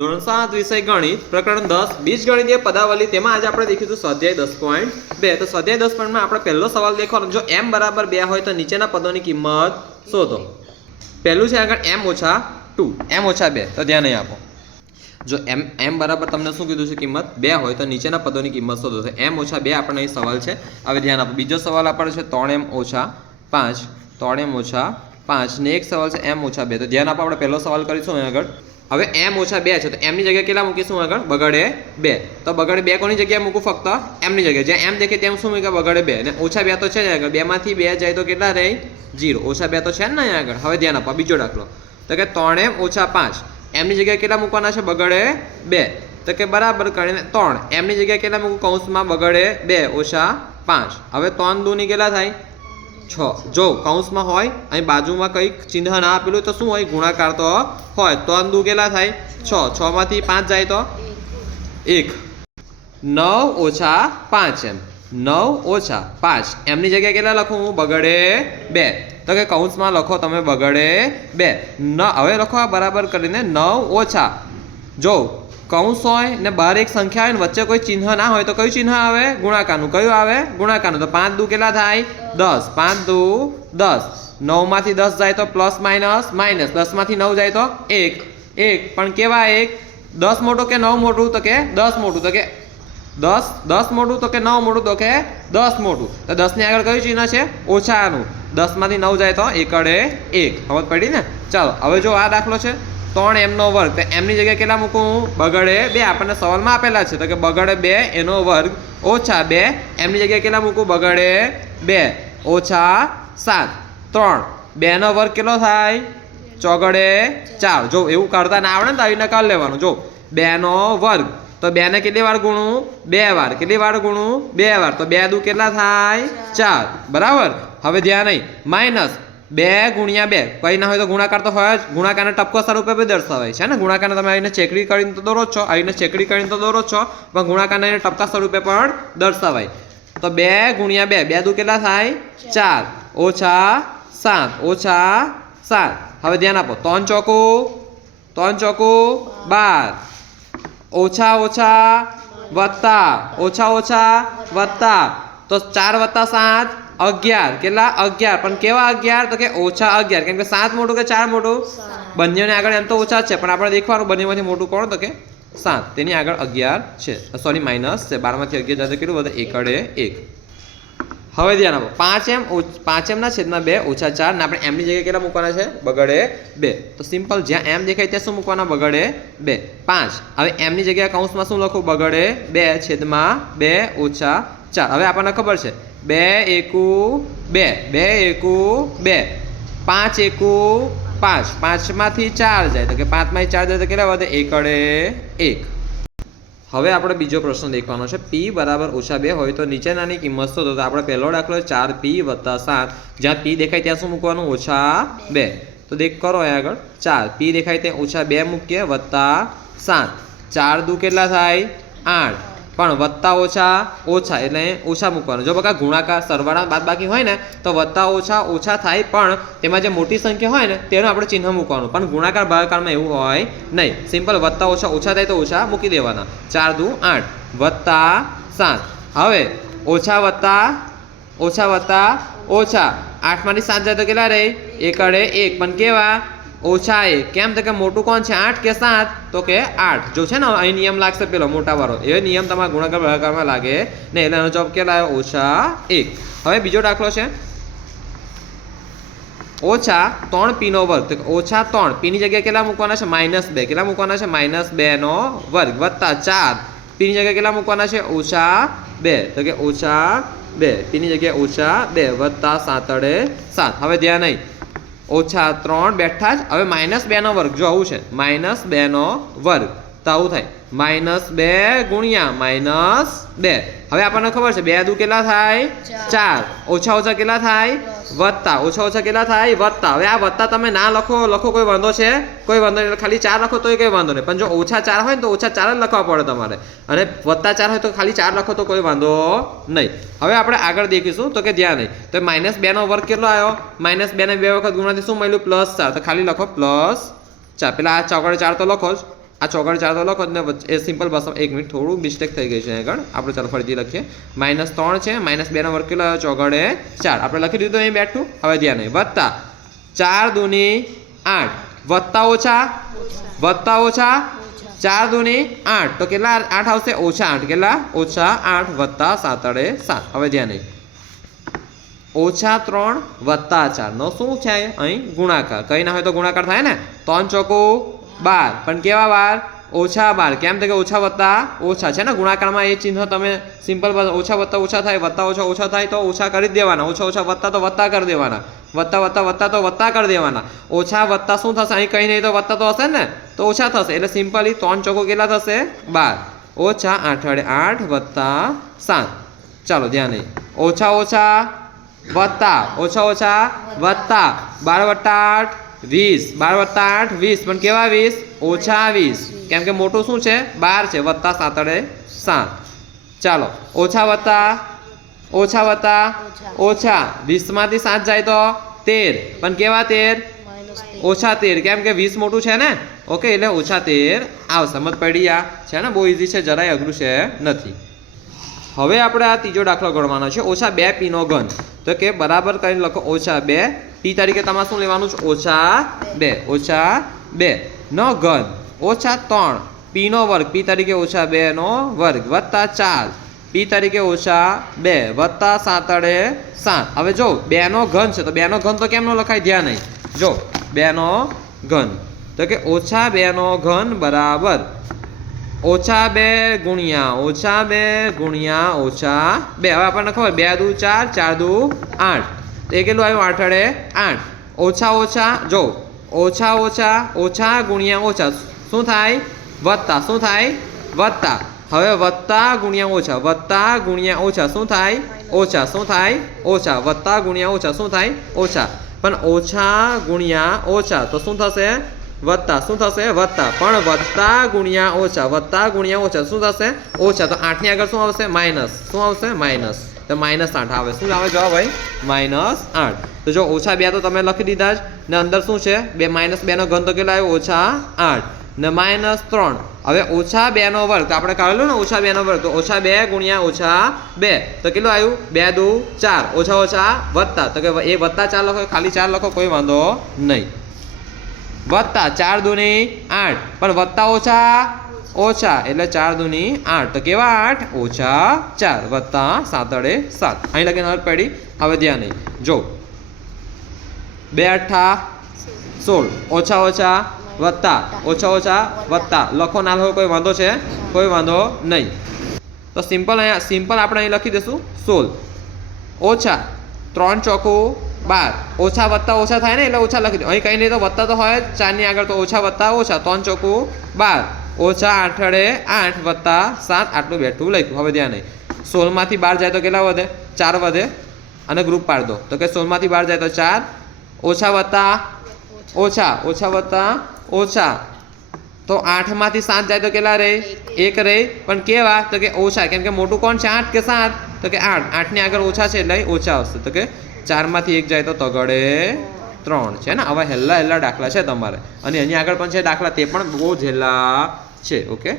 ધોરણ 7 વિષય ગણિત પ્રકરણ 10 બીજગણિતીય પદાવલી તેમાં આજે આપણે દેખીશું સ્વાધ્યાય 10.2 તો સ્વાધ્યાય 10 પોઈન્ટમાં આપણે પહેલો સવાલ દેખવાનો જો m બરાબર 2 હોય તો નીચેના પદોની કિંમત શોધો। પહેલું છે આગળ m ઓછા 2 m ઓછા 2 તો ધ્યાન અહીં આપો જો m બરાબર તમને શું કીધું છે કિંમત 2 હોય તો નીચેના પદોની કિંમત શોધો તો m ઓછા 2 આપણને અહીં સવાલ છે। હવે ધ્યાન આપો બીજો સવાલ આપણને છે 3m ઓછા 5 3m ઓછા 5 ને એક સવાલ છે m ઓછા 2 તો ધ્યાન આપો આપણે પહેલો સવાલ કરીશું અહીં આગળ। હવે m ઓછા 2 છે તો m ની જગ્યાએ કેટલા મૂકીશું આગળ બગડે 2 તો બગડે 2 કોની જગ્યાએ મૂકું ફક્ત m ની જગ્યાએ જ્યાં m દેખે તેમ શું મૂકે બગડે 2 અને ઓછા 2 તો છે જ આગળ 2 માંથી 2 જાય તો કેટલા રહે 0 ઓછા 2 તો છે ને અહીં આગળ। હવે ધ્યાન આપો બીજો દાખલો તો કે 3m ઓછા 5 m ની જગ્યાએ કેટલા મૂકવાના છે બગડે 2 તો કે બરાબર કરીને 3 m ની જગ્યાએ કેટલા મૂકું કૌંસમાં બગડે 2 ઓછા 5 હવે 3 દૂની કેટલા થાય 6 જો કૌંસમાં હોય અહીં બાજુમાં કંઈક ચિહ્ન ના આપેલું તો શું હોય ગુણાકાર તો હોય 3 દુ કેટલા થાય 6 6 માંથી 5 જાય તો 1 9 ઓછા 5 m 9 ઓછા 5 m ની જગ્યાએ કેટલા લખું હું બગડે 2 તો કે કૌંસમાં લખો તમે બગડે 2 હવે લખો આ બરાબર કરીને 9 ઓછા જો કૌંસ હોય ને બહાર એક સંખ્યા હોય ને વચ્ચે કોઈ ચિહ્ન ના હોય તો કયું ચિહ્ન આવે ગુણાકારનું કયું આવે ગુણાકારનું તો 5 દુ કેટલા થાય 10 5 દુ 10 9 માંથી 10 જાય તો પ્લસ માઇનસ માઇનસ 10 માંથી 9 જાય તો 1 પણ કેવા 1 10 મોટું કે 9 મોટું તો કે 10 મોટું તો કે 10 મોટું તો કે 9 મોટું તો કે 10 મોટું તો 10 ની આગળ કયું ચિહ્ન છે ઓછાનું 10 માંથી 9 જાય તો એકડે 1 સમજ પડી ને। ચાલો હવે જો આ દાખલો છે 3m નો વર્ગ તો m ની જગ્યાએ કેટલા મૂકું બગડે 2 આપણને સવાલમાં આપેલા છે તો કે બગડે 2 એનો વર્ગ ઓછા 2 m ની જગ્યાએ કેટલા મૂકું બગડે 2 ઓછા 7 3 2 નો વર્ગ કેટલો થાય ચોગડે 4 જો એવું કરતા ના આવડે ને તો આવીને કરી લેવાનું જો 2 નો વર્ગ તો 2 ને કેટલી વાર ગુણું 2 વાર કેટલી વાર ગુણું 2 વાર તો 2 દુ કેટલા થાય 4 બરાબર। હવે ધ્યાન નહીં માઇનસ 2 ગુણ્યા 2 કઈ ના હોય તો ગુણાકાર તો હોય જ ગુણાકારને ટપકો સ્વરૂપે બી દર્શાવાય છે ને ગુણાકારને તમે આવીને ચેકડી કરીને તો દોરો છો આવીને ચેકડી કરીને તો દોરો છો પણ ગુણાકારને ટપકા સ્વરૂપે પણ દર્શાવાય તો 2 ગુણ્યા 2 2 દુ કેટલા થાય 4 ઓછા 7 ઓછા 7 હવે ધ્યાન આપો 3 ચોકું 12 ઓછા ઓછા વત્તા તો 4 વત્તા 7 11 કેટલા 11 પણ કેવા 11 તો કે ઓછા 11 કેમ કે 7 મોટું કે 4 મોટું બંનેને આગળ એમ તો ઓછા જ છે પણ આપણે દેખવાનું બંનેમાંથી મોટું કોણ તો કે 7 તેની આગળ 11 છે સોરી માઇનસ છે 12 માંથી 11 જાય તો કેટલું વધે એકડે 1। હવે ધ્યાન આપો 5m ના છેદમાં 2 ઓછા 4 ને આપણે m ની જગ્યાએ કેટલા મૂકવાના છે બગડે 2 તો સિમ્પલ જ્યાં m દેખાય ત્યાં શું મૂકવાના બગડે 2 5 હવે m ની જગ્યાએ કૌંસમાં શું લખું બગડે 2 છેદમાં 2 ઓછા 4 હવે આપણને ખબર છે 2 એકુ 2 2 5 એકુ 5 5 માંથી 4 જાય તો કે 5 માંથી 4 જાય તો કેટલા વધે એકડે 1। હવે આપણે બીજો પ્રશ્ન દેખવાનો છે p બરાબર ઓછા 2 હોય તો નીચેનાની કિંમત શોધો તો આપણે પહેલો દાખલો 4p વત્તા 7 જ્યાં p દેખાય ત્યાં શું મૂકવાનું ઓછા 2 તો દેખ કરો અહીં આગળ 4 p દેખાય ત્યાં ઓછા 2 મૂકીએ વત્તા 7 4 દુ કેટલા થાય 8 પણ વત્તા ઓછા એટલે ઓછા મૂકવાનું જો બકા ગુણાકાર સરવાળા બાદબાકી હોય ને તો વત્તા ઓછા થાય પણ તેમાં જે મોટી સંખ્યા હોય ને તેનું આપણે ચિહ્ન મૂકવાનું પણ ગુણાકાર ભાગાકારમાં એવું હોય નહીં સિમ્પલ વત્તા ઓછા થાય તો ઓછા મૂકી દેવાના 4 દુ 8 વત્તા 7 હવે ઓછા વત્તા 8 માંથી 7 જાય તો કેટલા રહે એકડે 1 પણ કેવા ઓછા 1 કેમ તો કે મોટું કોણ છે 8 કે 7 તો કે 8 જો છે ને અહીં નિયમ લાગશે પેલો મોટા વાળો એ નિયમ તમારા ગુણાકાર ભાગાકારમાં લાગે ને એટલે એનો જવાબ કેટલા આવ્યો ઓછા 1। હવે બીજો દાખલો છે ઓછા 3p નો વર્ગ તો ઓછા 3 p ની જગ્યાએ કેટલા મૂકવાના છે -2 કેટલા મૂકવાના છે -2 નો વર્ગ વત્તા 4 p ની જગ્યાએ કેટલા મૂકવાના છે ઓછા 2 તો કે ઓછા 2 p ની જગ્યાએ ઓછા 2 વત્તા 7 હવે ધ્યાન નહીં ઓછા 3 બેઠા જ હવે -2 નો વર્ગ જો આવું છે -2 નો વર્ગ તો આવું થાય -2 ગુણ્યા -2 હવે આપણને ખબર છે 2 દુ કેટલા થાય 4 ઓછા કેટલા થાય વત્તા કેટલા થાય વત્તા હવે આ વત્તા તમે ના લખો કોઈ વાંધો છે કોઈ વાંધો નહીં ખાલી 4 લખો તોય કોઈ વાંધો નહીં પણ જો ઓછા 4 હોય ને તો ઓછા 4 જ લખવા પડે તમારે અને વત્તા 4 હોય તો ખાલી 4 લખો તો કોઈ વાંધો નહીં। હવે આપણે આગળ દેખીશું તો કે ધ્યાન નહીં તો -2 નો વર્ગ કેટલો આવ્યો -2 ને 2 વખત ગુણવાથી શું મળ્યું +4 તો ખાલી લખો +4 પેલા આ ચોકડે 4 તો લખો જ આ ચોગડ 4 તો લખો ને એ સિમ્પલ ભાષામાં 1 મિનિટ થોડું મિસ્ટેક થઈ ગઈ છે આગળ આપણે ચાલો ફરીથી લખીએ -3 છે -2 નો વર્ગ કેટલો આવ્યો ચોગડે 4 આપણે લખી દીધું અહીં બેઠું હવે ધ્યાન નહીં વત્તા 4 દૂની 8 વત્તા ઓછા 4 દૂની 8 તો કેટલા 8 આવશે -8 કેટલા -8 વત્તા 7 7 હવે ધ્યાન નહીં -3 વત્તા 4 નો શું છે અહીં ગુણાકાર કઈ ના હોય તો ગુણાકાર થાય ને 3 ચોકુ 12 પણ કેવા વાર -12 કેમ કે ઓછા વત્તા ઓછા છે ને ગુણાકારમાં એ ચિહ્ન તમે સિમ્પલ ઓછા વત્તા ઓછા થાય વત્તા ઓછા થાય તો ઓછા કરી દેવાના ઓછા વત્તા તો વત્તા કરી દેવાના વત્તા તો વત્તા કરી દેવાના ઓછા વત્તા શું થશે અહીં કઈ નહીં તો વત્તા તો હશે ને તો ઓછા થશે એટલે સિમ્પલી 3 ચોકો કેટલા થશે 12 -8 8 વત્તા 7 ચાલો ધ્યાન નહીં ઓછા વત્તા 12 વત્તા 8 20 12 વત્તા 8 20 પણ કેવા 20 -20 કેમ કે મોટું શું છે 12 છે વત્તા 7 7 ચાલો ઓછા વત્તા 20 માંથી 7 જાય તો 13 પણ કેવા 13 -13 કેમ કે 20 મોટું છે ને ઓકે એટલે -13 આવશે સમજ પડી આ છે ને બહુ ઈઝી છે જરાય અઘરું છે નથી હવે આપણે આ ત્રીજો દાખલો ગણવાનો છે -2 p નો ઘન તો કે બરાબર કરીને લખો -2 p તરીકે તમારે શું લેવાનું છે -2 નો ઘન -3 p નો વર્ગ p તરીકે -2 નો વર્ગ વત્તા 4 p તરીકે -2 વત્તા 7 7 હવે જો 2 નો ઘન છે તો 2 નો ઘન તો કેમ નો લખાય ધ્યાન નહીં જો 2 નો ઘન તો કે -2 નો ઘન બરાબર -2 ગુણ્યા -2 હવે આપણને ખબર 2 દુ 4 4 દુ 8 તો એ કેટલું આવ્યું 8 8 જો ઓછા ગુણ્યા શું થાય વત્તા હવે વત્તા ગુણ્યા ઓછા શું થાય વત્તા ગુણ્યા શું થાય પણ ઓછા ગુણ્યા તો શું થશે વત્તા પણ વત્તા ગુણ્યા ઓછા શું થશે ઓછા તો 8 ની આગળ શું આવશે માઇનસ તો -8 આવે શું આવે જવાબ ભાઈ -8 તો જો -2 તો તમે લખી દીધા જ ને અંદર શું છે -2 નો ઘન તો કેટલો આવ્યો -8 ને -3 હવે -2 નો વર્ગ તો આપણે કાઢેલું ને -2 નો વર્ગ તો -2 ગુણ્યા -2 તો કેટલું આવ્યું 2 દુ 4 ઓછા વત્તા તો કે એ વત્તા 4 લખો ખાલી 4 લખો કોઈ વાંધો નહીં વત્તા 4 દૂની 8 પણ વત્તા ઓછા એટલે 4 દૂની 8 તો કેવા 8 -4 વત્તા 7 7 અહીં લગીને હર પડી હવે ધ્યાન નહીં જો 2 8 16 વત્તા વત્તા લખો ના લખો કોઈ વાંધો છે કોઈ વાંધો નહીં તો સિમ્પલ આપણે અહીં લખી દઈશું 16 3 ચોકું 12 ઓછા વત્તા ઓછા થાય ને એટલે ઓછા લખી દો અહીં કઈ નહીં તો વત્તા તો હોય 4 ની આગળ તો ઓછા વત્તા 3 ચોકું 12 -8 8 વત્તા 7 આટલું બેઠું લખ્યું હવે ધ્યાન નહીં 16 માંથી 12 જાય તો કેટલા વધે 4 વધે અને ગ્રુપ પાડ દો તો કે 16 માંથી 12 જાય તો 4 ઓછા વત્તા તો 8 માંથી 7 જાય તો કેટલા રહે 1 રહે પણ કેવા તો કે ઓછા કેમ કે મોટું કોણ છે 8 કે 7 તો કે 8 ની આગળ ઓછા છે એટલે ઓછા આવશે તો કે 4 માંથી 1 જાય તો તગડે 3 છે ને આવા હેલ્લા દાખલા છે તમારે અને એની આગળ પણ છે દાખલા તે પણ બહુ જ હેલ્લા છે ઓકે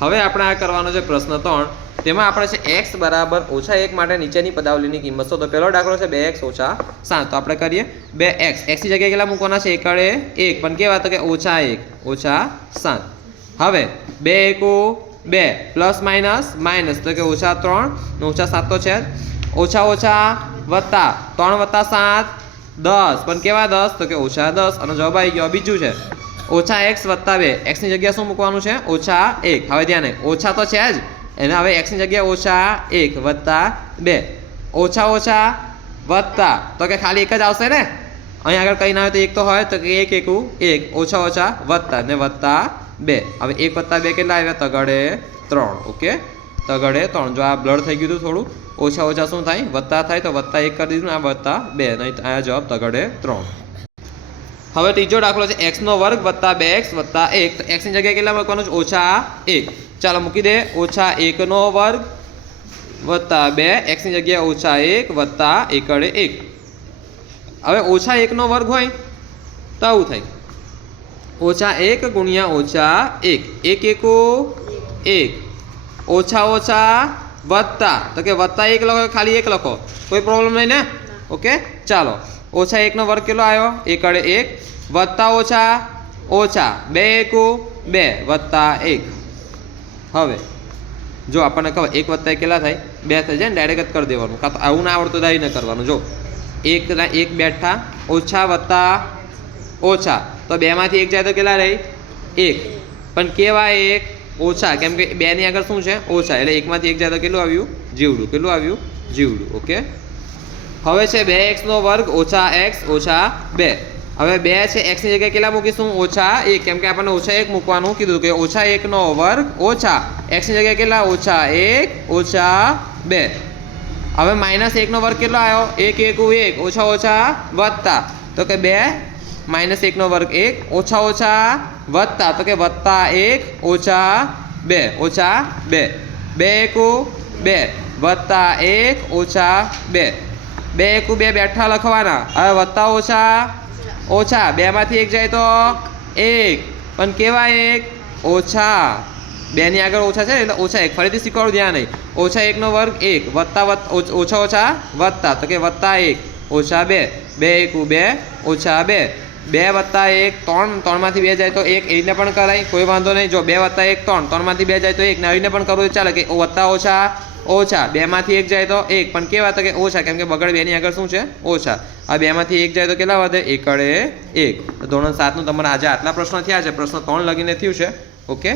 હવે આપણે આ કરવાનો છે પ્રશ્ન 3 તેમાં આપણે છે x બરાબર -1 માટે નીચેની પદાવલીની કિંમત શોધો પહેલો દાખલો છે 2x - 7 તો આપણે કરીએ 2x x ની જગ્યાએ કેટલા મૂકવાના છે 1 પણ કેવા તો કે -1 -7 હવે 2 2 પ્લસ માઇનસ તો કે -3 ને -7 તો છે ઓછા વત્તા 3 વત્તા 7 10 પણ કેવા 10 તો કે -10 અને જવાબ આવી ગયો બીજું છે -x વત્તા 2 x ની જગ્યાએ શું મૂકવાનું છે -1 હવે ધ્યાન ઓછા તો છે જ એને હવે x ની જગ્યાએ -1 વત્તા 2 વત્તા તો કે ખાલી એક જ આવશે ને અહીં આગળ કઈ ના હોય તો એક તો હોય તો કે 1 વત્તા ને વત્તા 2 હવે 1 વત્તા 2 કેટલા આવ્યા તગડે 3 ઓકે તગડે 3 જો આ બ્લડ થઈ ગયું થોડું ઓછા શું થાય વત્તા થાય તો વત્તા 1 કરી દીધું આ વત્તા 2 નહીં આ જવાબ તગડે 3 હવે ત્રીજો દાખલો છે x નો વર્ગ વત્તા 2x વત્તા 1 તો x ની જગ્યાએ કેટલા મૂકવાનું છે -1 ચાલો મૂકી દે -1 નો વર્ગ વત્તા 2 x ની જગ્યાએ -1 વત્તા 1 હવે -1 નો વર્ગ હોય તો આવું થાય ઓછા 1 ગુણ્યા ઓછા 1, 1 એકુ 1, ઓછા ઓછા વત્તા, તો કે વત્તા 1 લખો ખાલી 1 લખો, કોઈ પ્રોબ્લેમ નહીં ને? ઓકે, ચાલો. ઓછા 1 નો વર્ગ કેટલો આવ્યો? 1 અડે 1 વત્તા ઓછા ઓછા 2 એકુ 2 વત્તા 1. હવે જો આપણને ખબર 1 વત્તા 1 કેટલા થાય? 2 થઈ જાય ને, ડાયરેક્ટ જ કરી દેવાનું, કાં તો આવું ના આવડતું થાય ન કરવાનું. જો 1 ના 1 બેઠા, ઓછા વત્તા ઓછા, તો 2 માંથી 1 જાય તો કેટલા રહી? 1. પણ કેવા 1? ઓછા, કેમ કે 2 ની આગળ શું છે? ઓછા, એટલે 1 માંથી 1 જાય તો કેટલું આવ્યું? જીવડું. કેટલું આવ્યું? જીવડું. ઓકે, હવે છે 2x નો વર્ગ ઓછા x ઓછા 2. હવે 2 છે, x ની જગ્યાએ કેટલા મૂકીશું? ઓછા 1, કેમ કે આપણને ઓછા 1 મૂકવાનું કીધું કે ઓછા 1 નો વર્ગ ઓછા x ની જગ્યાએ કેટલા? ઓછા 1 ઓછા 2. હવે માઇનસ 1 નો વર્ગ કેટલો આવ્યો? 1 એકુ 1 ઓછા ઓછા વત્તા, તો કે 2 માઇનસ 1 નો વર્ગ 1 ઓછા ઓછા વત્તા, તો કે વત્તા 1 ઓછા 2 ઓછા 2, 2 એકુ 2 વત્તા 1 ઓછા 2, 2 એકુ 2 બેઠા લખવાના. હવે વત્તા ઓછા ઓછા, 2 માંથી 1 જાય તો 1, પણ કેવા 1? ઓછા 2 ની આગળ ઓછા છે એટલે ઓછા 1. ફરીથી શીખવાડું, ધ્યાન નહીં. ઓછા 1 નો વર્ગ 1 વત્તા ઓછા ઓછા વત્તા, તો કે વત્તા 1 ઓછા 2, 2 એકુ 2 ઓછા 2, 2 વત્તા 1 3, 3 માંથી 2 જાય તો 1, એ રીતે પણ કરાય, કોઈ વાંધો નહીં. જો 2 વત્તા 1 3, 3 માંથી 2 જાય તો 1, ને આવીને પણ કરવું ચાલે કે વત્તા ઓછા ઓછા, 2 માંથી 1 જાય તો 1, પણ કેવા? તો કે ઓછા, કેમ કે બગડ 2 ની આગળ શું છે? ઓછા. આ 2 માંથી 1 જાય તો કેટલા વધે? 1 અડે 1. તો ધોરણ 7 નું તમારા આજે આટલા પ્રશ્નો થયા છે. પ્રશ્ન 3 લગીને થયું છે. ઓકે.